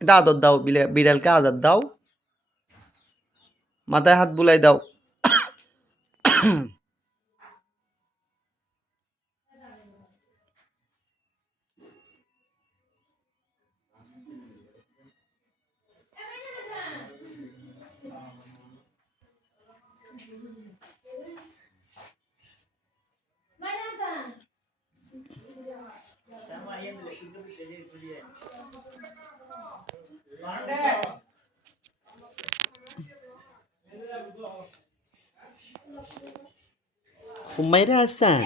এটা আদর দাও, বিড়ালকে আদর দাও, মাথায় হাত বুলাই দাও। হুমায়রা হাসান,